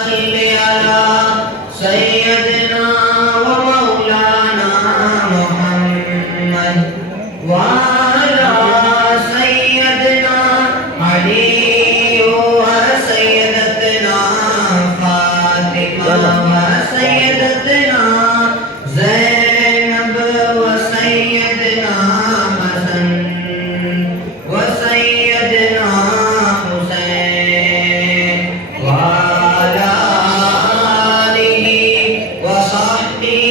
صل على سيدنا ومولانا محمد وعلى سيدنا علي وسيدتنا فاطمة وسيدتنا زينب وسيدنا حسن وسيدنا حسين وعلى آله وصحبه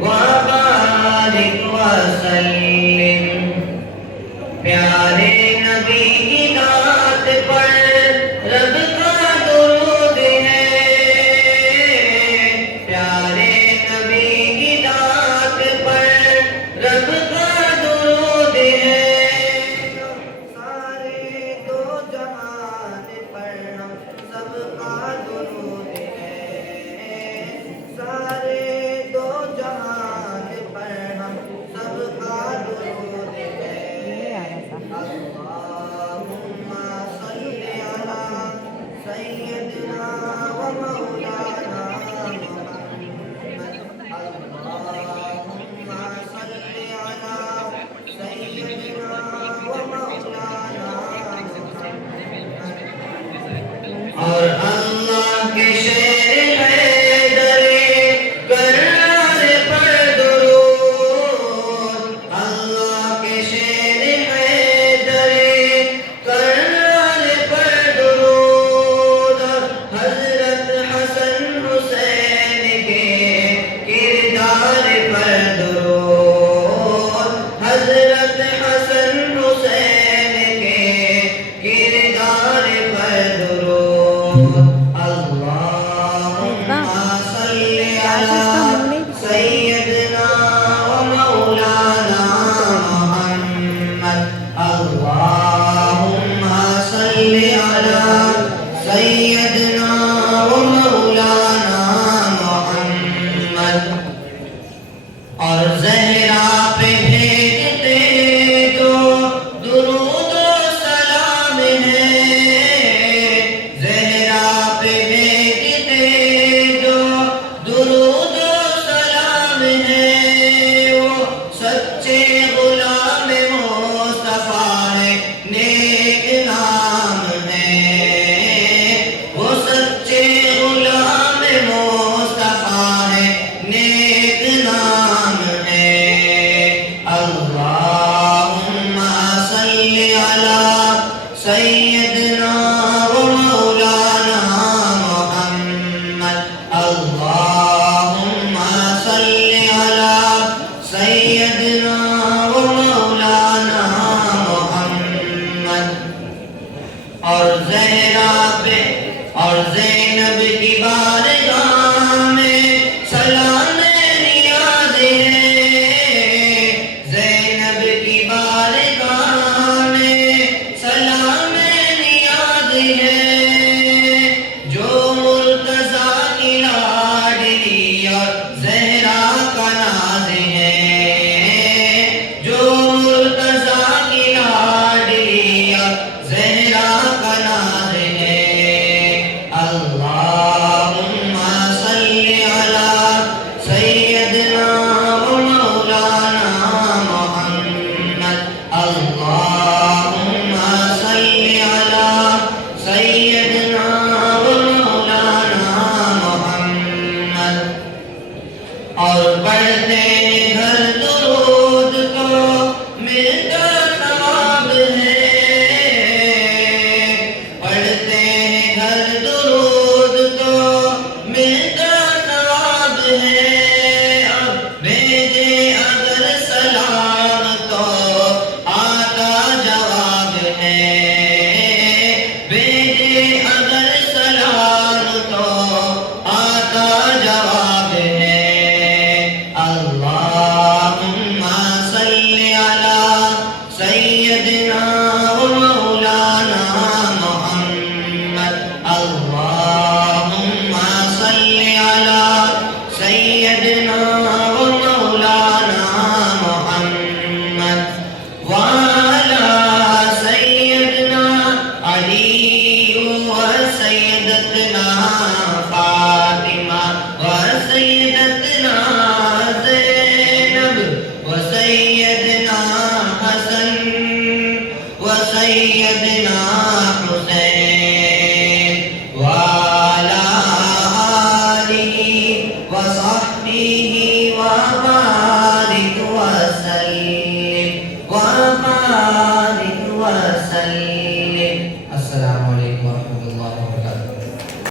وبارك وسلم پیارے نبی کی ذات پر رب کا درود ہے پیارے نبی کی ذات پر رب کا درود ہے سارے دو جہان پر ہم سب کا درود ہے سارے دو جہان پر ہم سب کا درود ہے اللهم صل على سيدنا ومولانا محمد اللهم صل على سيدنا ومولانا محمد اور اللہ کے شیر حیدر کرار پر درود اللہ کے شیر حیدر کرار پر درود حضرت حسن حسین کے کردار پر درود حضرت حسن حسین کے کردار پر درود اللہم صل علی سیدنا ومولانا محمد اللہم صل علی سیدنا ومولانا محمد اور زہرا پہ بھیجتے جو درود و سلام ہے زہرا پہ بھیجتے جو درود و سلام ہے وہ سچے غلام مصطفیٰ ہے نیک نام ہے وہ سچے غلام مصطفیٰ ہے نیک نام ہے اللہم صل علی سیدنا ومولانا محمد اللہم صل علی سیدنا ومولانا محمد اور زہرا پہ اور زینب کی بارگاہ میں سلام نیاز ہے زینب کی بارگاہ میں سلام نیاز ہے جو مرتضیٰ کی لاڈلی اور زہرا کا ناز ہے جو مرتضیٰ کی لاڈلی اور زہرا کا ناز ہے اللہم صل علی سیدنا ومولانا محمد اللہم صل علی سیدنا ومولانا محمد اور پڑھتے گھر درود تو ملتا ثواب ہے پڑھتے گھر درود تو ملتا ثواب ہے اب بھیجے اگر سلام تو آتا جواب ہے بھیجے علي وسيدتنا فاطمة وسيدتنا زينب وسيدنا حسن وسيدنا حسين وعلى آله وصحبه وبارك وسلم.